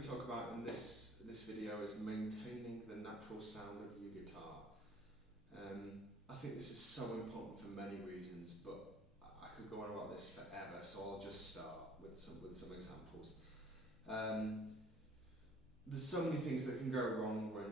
going to talk about in this video is maintaining the natural sound of your guitar. I think this is so important for many reasons, but I could go on about this forever, so I'll just start with some examples. There's so many things that can go wrong when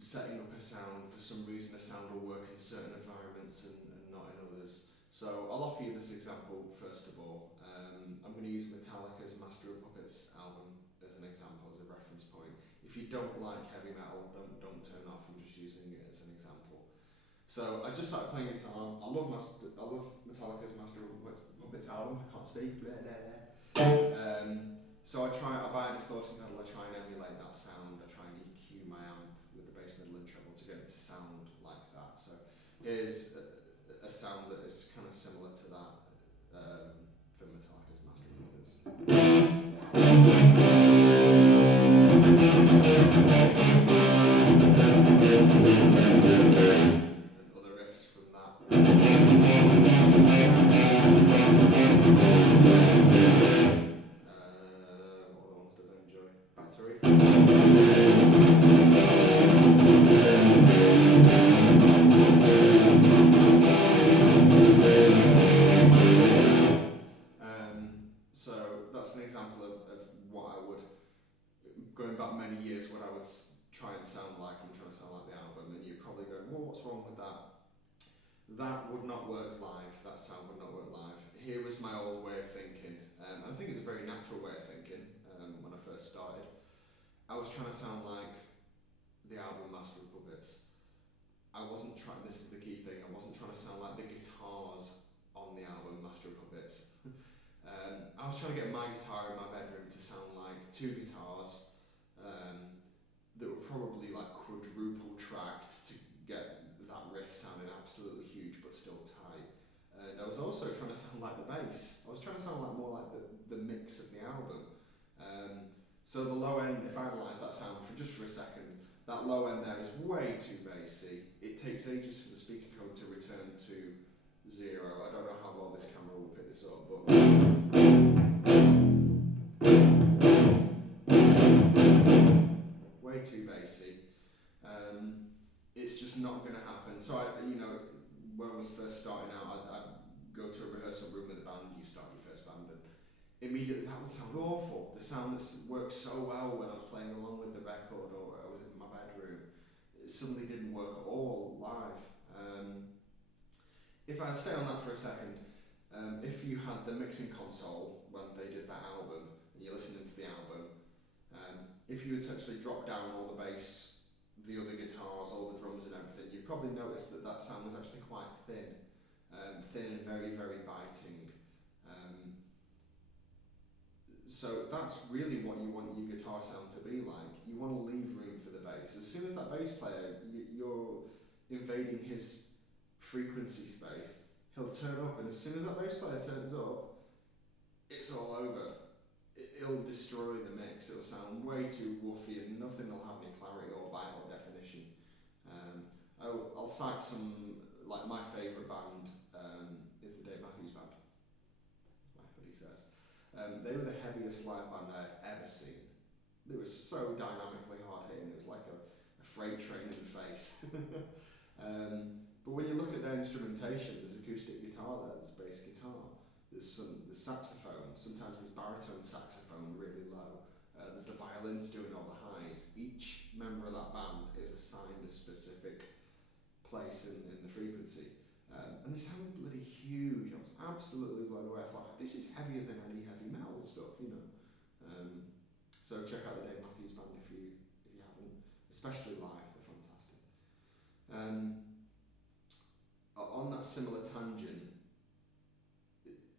setting up a sound. For some reason, a sound will work in certain environments and not in others. So I'll offer you this example first of all. I'm going to use Metallica's Master of Puppets album as an example, as a reference point. If you don't like heavy metal, don't turn off. I'm just using it as an example. So I just started playing guitar. I love Metallica's Master of Puppets album. I can't speak. So I buy a distortion pedal. I try and emulate that sound. I try and EQ my amp with the bass, middle, and treble to get it to sound like that. So here's a sound that is kind of similar to that for Metallica's Master of Puppets. And other riffs from that. What other ones did I enjoy? Battery. So that's an example of what I would, going back many years, what I would try and sound like. I'm trying to sound like the album, and you're probably going, well, what's wrong with that? That would not work live. That sound would not work live. Here was my old way of thinking. I think it's a very natural way of thinking. When I first started, I was trying to sound like the album Master of Puppets. I wasn't trying. This is the key thing. I wasn't trying to sound like the guitars on the album Master of Puppets. I was trying to get my guitar in my bedroom to sound like two guitars that were probably like quadruple tracked to get that riff sounding absolutely huge but still tight. And I was also trying to sound like the bass. I was trying to sound like more like the mix of the album. So the low end, if I analyse that sound for just a second, that low end there is way too bassy. It takes ages for the speaker code to return to 0. I don't know how well this camera will pick this up, but way too bassy. It's just not going to happen. So when I was first starting out, I'd go to a rehearsal room with a band. You start your first band, and immediately that would sound awful. The sound that worked so well when I was playing along with the record, or I was in my bedroom, it suddenly didn't work at all live. If I stay on that for a second, if you had the mixing console when they did that album, and you're listening to the album, if you were to actually drop down all the bass, the other guitars, all the drums and everything, you'd probably notice that sound was actually quite thin. Thin and very, very biting. So that's really what you want your guitar sound to be like. You want to leave room for the bass. As soon as that bass player, you're invading his frequency space, he'll turn up, and as soon as that bass player turns up, it's all over. It'll destroy the mix. It'll sound way too woofy, and nothing will have any clarity or bite or definition. I'll cite some, like my favourite band is the Dave Matthews Band. That's what he says. They were the heaviest live band I've ever seen. They were so dynamically hard hitting. It was like a freight train in the face. But when you look at their instrumentation, there's acoustic guitar there, there's bass guitar, there's saxophone, sometimes there's baritone saxophone really low, there's the violins doing all the highs. Each member of that band is assigned a specific place in the frequency. And they sounded bloody huge. I was absolutely blown away. I thought, this is heavier than any heavy metal stuff, you know. So check out the Dave Matthews Band if you haven't, especially live. They're fantastic. On that similar tangent,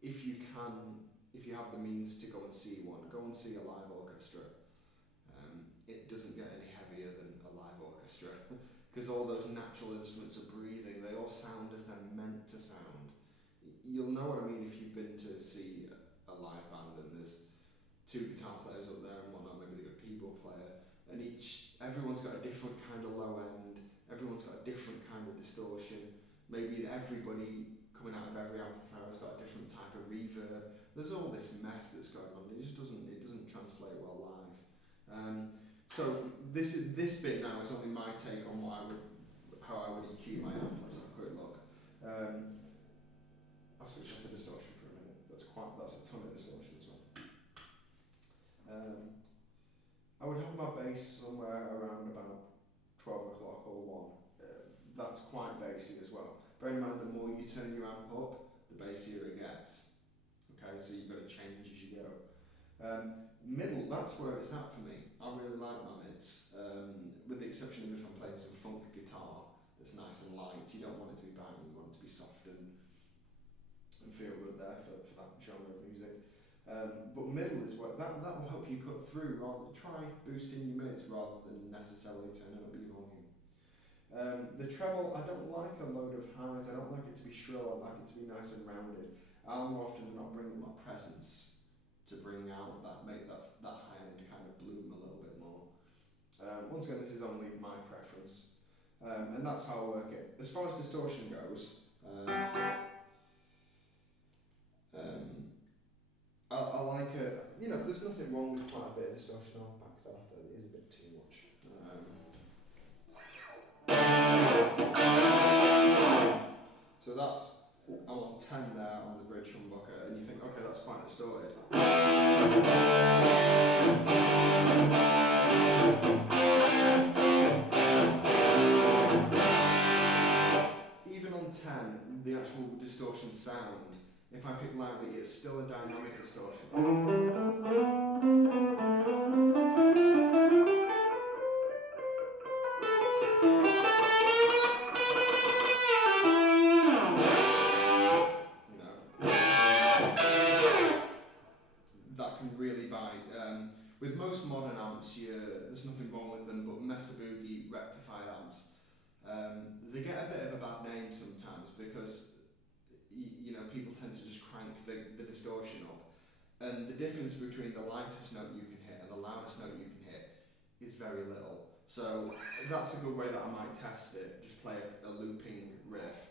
if you have the means to go and see one, go and see a live orchestra. It doesn't get any heavier than a live orchestra because all those natural instruments are breathing. They all sound as they're meant to sound. You'll know what I mean if you've been to see a live band and there's two guitar players up there and whatnot. Maybe they've got a keyboard player, and everyone's got a different kind of low end. Everyone's got a different kind of distortion. Maybe everybody coming out of every amplifier has got a different type of reverb. There's all this mess that's going on. It doesn't translate well live. So this bit now is only my take on how I would EQ my amp. Let's have a quick look. I'll switch off the distortion for a minute. That's a ton of distortion as well. I would have my bass somewhere around about 12 o'clock or 1. That's quite bassy as well. Bear in mind, the more you turn your amp up, the bassier it gets. Okay, so you've got to change as you go. Middle, that's where it's at for me. I really like my mids, with the exception of if I'm playing some funk guitar that's nice and light. You don't want it to be banging, you want it to be soft and feel good there for that genre of music. But middle is what that will help you cut through. Try boosting your mids rather than necessarily turning up your volume. The treble, I don't like a load of highs. I don't like it to be shrill. I like it to be nice and rounded. I'll more often than not bring up my presence to bring out make that high end kind of bloom a little bit more. Once again, this is only my preference, and that's how I work it. As far as distortion goes, I like it. You know, there's nothing wrong with quite a bit of distortion. I'll back that off. It is a bit too much. So that's, I'm on 10 there on the bridge humbucker, and you think, okay, that's quite distorted. Even on 10, the actual distortion sound, if I pick lightly, it's still a dynamic distortion. That can really bite. With most modern amps, there's nothing wrong with them, but Mesa Boogie rectified amps, they get a bit of a bad name sometimes because people tend to just crank the distortion up, and the difference between the lightest note you can hit and the loudest note you can hit is very little. So that's a good way that I might test it. Just play a looping riff.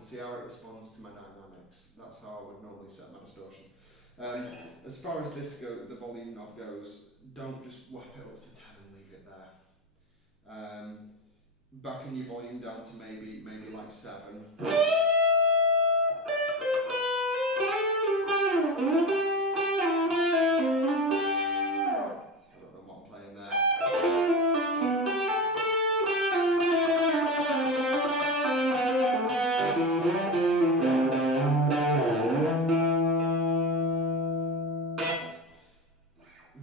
See how it responds to my dynamics. That's how I would normally set my distortion. As far as the volume knob goes, don't just whap it up to 10 and leave it there. Backing your volume down to maybe like 7. I don't know what I'm playing there.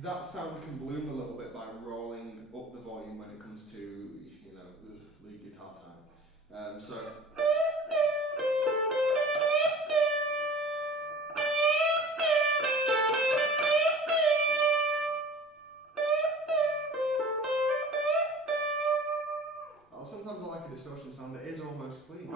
That sound can bloom a little bit by rolling up the volume when it comes to, lead guitar time. Sometimes I like a distortion sound that is almost clean.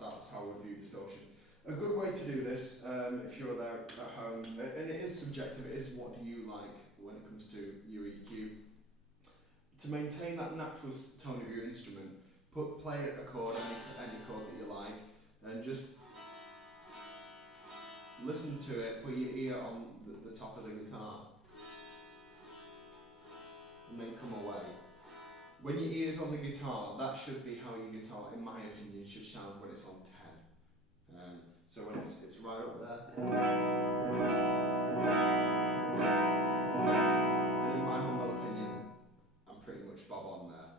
That's how I would view distortion. A good way to do this, if you're there at home, and it is subjective, it is what do you like when it comes to your EQ. To maintain that natural tone of your instrument, play a chord, any chord that you like, and just listen to it, put your ear on the top of the guitar, and then come away. When your ear's on the guitar, that should be how your guitar, in my opinion, should sound when it's on 10. So when it's right up there. And in my humble opinion, I'm pretty much bob on there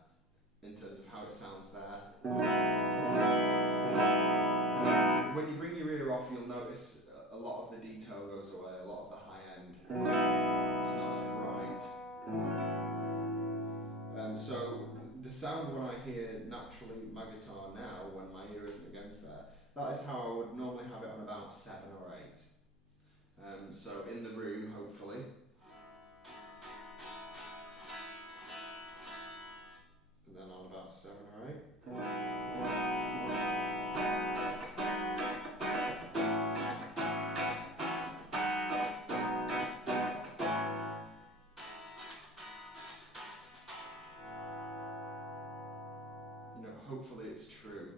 in terms of how it sounds there. When you bring your ear off, you'll notice a lot of the detail goes away, a lot of the high end. It's not as bright. So the sound when I hear naturally my guitar now, when my ear isn't against there, that is how I would normally have it on about 7 or 8. So in the room, hopefully. And then on about 7 or 8. hopefully it's true.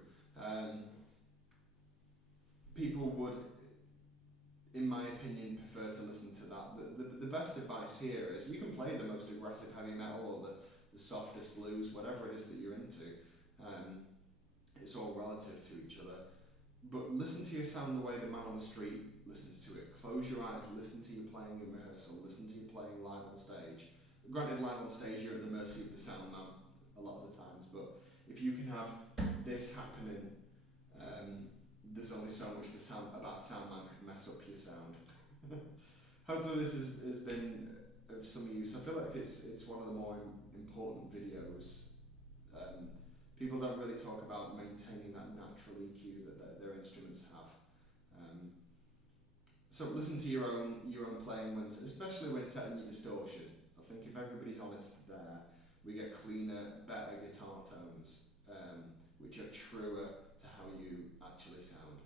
People would, in my opinion, prefer to listen to that. The best advice here is you can play the most aggressive heavy metal or the softest blues, whatever it is that you're into. It's all relative to each other. But listen to your sound the way the man on the street listens to it. Close your eyes, listen to you playing in rehearsal, listen to you playing live on stage. Granted, live on stage you're at the mercy of the sound man a lot of the times, but if you can have this happening, there's only so much a bad sound man could mess up your sound. Hopefully this has been of some use. I feel like it's one of the more important videos. People don't really talk about maintaining that natural EQ that their instruments have. So listen to your own playing, especially when setting your distortion. I think if everybody's honest there, we get cleaner, better guitar tones, which are truer to how you actually sound.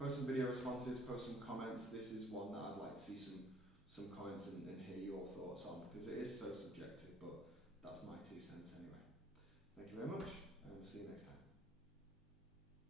Post some video responses, post some comments. This is one that I'd like to see some comments and hear your thoughts on, because it is so subjective, but that's my 2 cents anyway. Thank you very much.